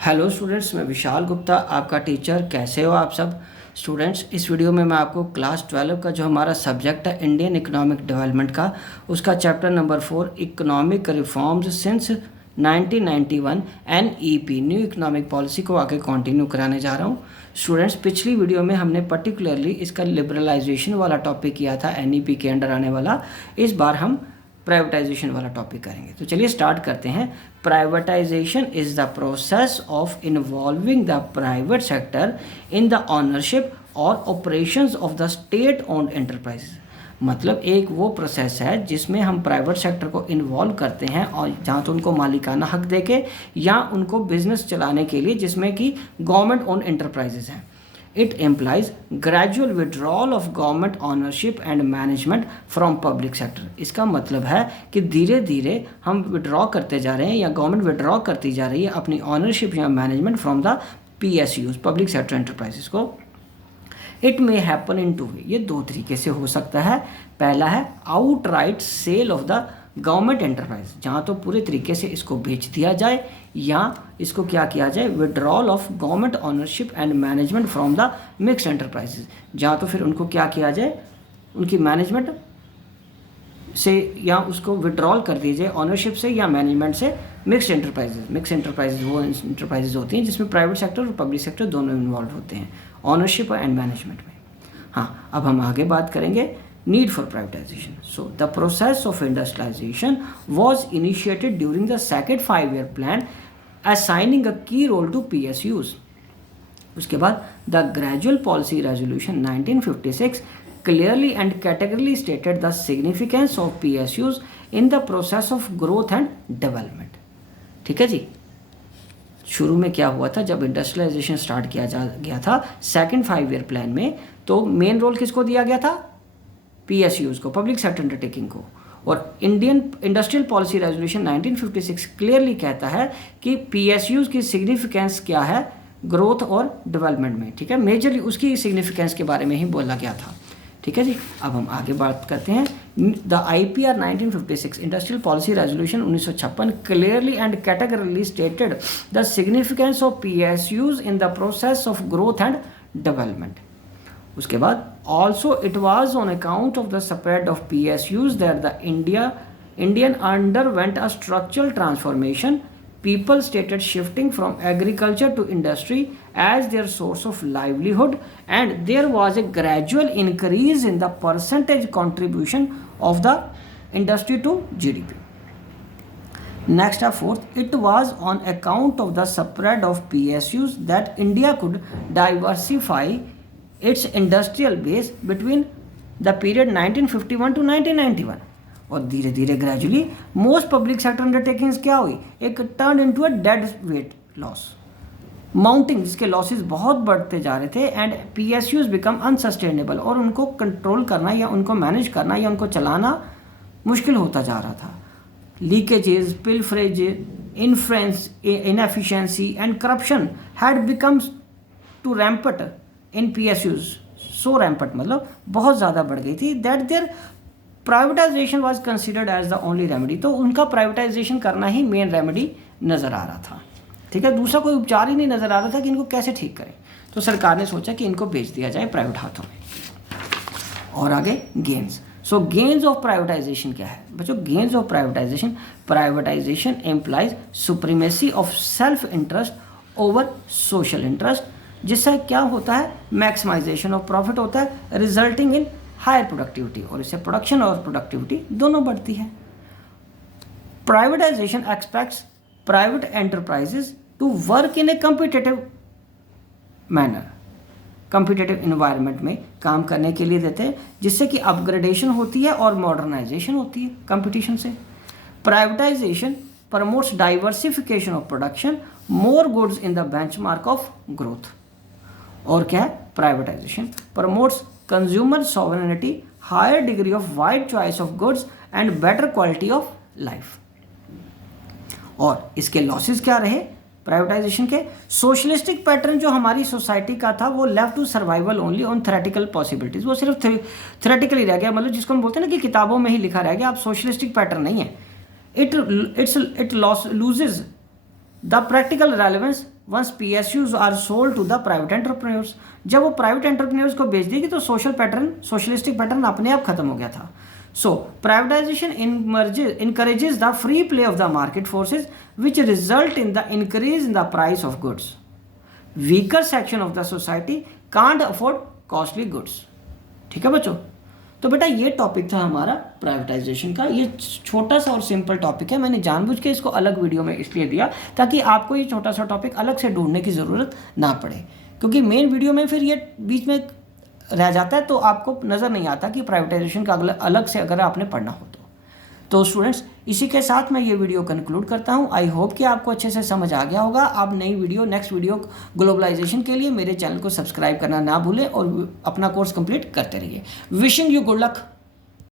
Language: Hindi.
हेलो स्टूडेंट्स, मैं विशाल गुप्ता आपका टीचर। कैसे हो आप सब स्टूडेंट्स? इस वीडियो में मैं आपको क्लास 12 का जो हमारा सब्जेक्ट है इंडियन इकोनॉमिक डेवलपमेंट का, उसका chapter number 4 economic reforms since 1991 NEP new economic policy को आगे कंटिन्यू कराने जा रहा हूँ। स्टूडेंट्स, पिछली वीडियो में हमने पर्टिकुलरली इसका लिबरलाइजेशन वाला टॉपिक किया था, NEP के अंडर आने वाला। इस बार हम प्राइवेटाइजेशन वाला टॉपिक करेंगे। तो चलिए स्टार्ट करते हैं। Privatisation is the process of involving the private sector in the ownership और operations of the state owned enterprise. मतलब एक वो प्रोसेस है जिसमें हम प्राइवेट सेक्टर को इन्वॉल्व करते हैं और जहाँ तो उनको मालिकाना हक देके या उनको बिजनेस चलाने के लिए, जिसमें कि गवर्नमेंट ओन्ड एंटरप्राइजेज हैं। It implies gradual withdrawal of government ownership and management from public sector। इसका मतलब है कि धीरे धीरे हम विड्रॉ करते जा रहे हैं या गवर्नमेंट विड्रॉ करती जा रही है अपनी ऑनरशिप या management from the PSUs, public sector enterprises को। It may happen in two way, ये दो तरीके से हो सकता है। पहला है outright sale of the government enterprise, जहाँ तो पूरे तरीके से इसको बेच दिया जाए, या इसको क्या किया जाए, withdrawal of government ownership and management from the mixed enterprises, जहाँ तो फिर उनको क्या किया जाए, उनकी मैनेजमेंट से या उसको विड्रॉल कर दीजिए ऑनरशिप से या मैनेजमेंट से मिक्स्ड एंटरप्राइजेज। मिक्स्ड एंटरप्राइजेज वो एंटरप्राइजेज होती हैं जिसमें प्राइवेट सेक्टर और पब्लिक सेक्टर दोनों इन्वॉल्व होते हैं ऑनरशिप एंड मैनेजमेंट में। हाँ, अब हम आगे बात करेंगे need for privatization. So the process of industrialization was initiated during the second 5-year plan, assigning a key role to PSUs. उसके बाद the gradual policy resolution 1956 clearly and categorically stated the significance of PSUs in the process of growth and development. ठीक है जी। शुरू में क्या हुआ था, जब इंडस्ट्रियलाइजेशन स्टार्ट किया गया था सेकेंड 5-year प्लान में, तो मेन रोल किसको दिया गया था, PSUs को, पब्लिक सेक्टर अंडरटेकिंग को। और Indian industrial policy resolution 1956 clearly कहता है कि PSUs की सिग्निफिकेंस क्या है ग्रोथ और डेवलपमेंट में। ठीक है, मेजरली उसकी सिग्निफिकेंस के बारे में ही बोला गया था। ठीक है जी। अब हम आगे बात करते हैं। The IPR 1956 industrial policy resolution 1956 clearly and categorically stated the significance of PSUs in the process of growth and development. उसके बाद also it was on account of the spread of PSUs that the Indian underwent a structural transformation. People started shifting from agriculture to industry as their source of livelihood, and there was a gradual increase in the percentage contribution of the industry to GDP. Next up, fourth, it was on account of the spread of PSUs that India could diversify its industrial base between the period 1951 to 1991। और धीरे धीरे gradually most public sector undertakings क्या हुई, एक turn into a dead weight loss mounting, जिसके लॉसेस बहुत बढ़ते जा रहे थे, एंड PSUs बिकम अनसस्टेनेबल, और उनको कंट्रोल करना या उनको मैनेज करना या उनको चलाना मुश्किल होता जा रहा था। Leakages, pilferage, influence, inefficiency and corruption had become too rampant in PSUs, so rampant मतलब बहुत ज़्यादा बढ़ गई थी, that there privatisation was considered as the only remedy. तो उनका प्राइवेटाइजेशन करना ही मेन रेमेडी नज़र आ रहा था। ठीक है, दूसरा कोई उपचार ही नहीं नज़र आ रहा था कि इनको कैसे ठीक करें। तो सरकार ने सोचा कि इनको बेच दिया जाए प्राइवेट हाथों में। और आगे gains. So gains of privatisation क्या है बच्चों? Gains of privatisation employs supremacy of self interest over social interest, जिससे क्या होता है, मैक्सिमाइजेशन ऑफ प्रॉफिट होता है, रिजल्टिंग इन हायर प्रोडक्टिविटी, और इससे प्रोडक्शन और प्रोडक्टिविटी दोनों बढ़ती है। Privatisation expects private enterprises to work in a competitive manner, competitive environment में काम करने के लिए देते हैं, जिससे कि अपग्रेडेशन होती है और मॉडर्नाइजेशन होती है कंपटीशन से। Privatisation promotes diversification of production, more goods in the benchmark of growth. और क्या है, privatisation promotes consumer sovereignty, higher degree of wide choice of goods and better quality of life. और इसके लॉसेस क्या रहे प्राइवेटाइजेशन के? सोशलिस्टिक पैटर्न जो हमारी सोसाइटी का था वो left to survival only on theoretical possibilities, वो सिर्फ थ्योरेटिकली रह गया, मतलब जिसको हम बोलते हैं ना कि किताबों में ही लिखा रह गया, अब सोशलिस्टिक पैटर्न नहीं है। It loses the practical relevance once PSUs are sold to the private entrepreneurs, जब वो प्राइवेट एंटरप्रेन्योर्स को बेच देगी तो सोशल पैटर्न, सोशलिस्टिक पैटर्न अपने आप खत्म हो गया था. So, privatization encourages the free play of the market forces, which result in the increase in the price of goods. Weaker section of the society can't afford costly goods. ठीक है बच्चों. तो बेटा ये टॉपिक था हमारा प्राइवेटाइजेशन का. ये छोटा सा और सिंपल टॉपिक है. मैंने जानबूझ के इसको अलग वीडियो में इसलिए दिया ताकि आपको ये छोटा सा टॉपिक अलग से ढूंढने की ज़रूरत ना पड़े, क्योंकि मेन वीडियो में फिर ये बीच में रह जाता है तो आपको नज़र नहीं आता कि प्राइवेटाइजेशन का अलग से अगर आपने पढ़ना हो तो स्टूडेंट्स इसी के साथ मैं ये वीडियो कंक्लूड करता हूँ. आई होप कि आपको अच्छे से समझ आ गया होगा. आप नेक्स्ट वीडियो ग्लोबलाइजेशन के लिए मेरे चैनल को सब्सक्राइब करना ना भूलें और अपना कोर्स कंप्लीट करते रहिए. Wishing you good luck.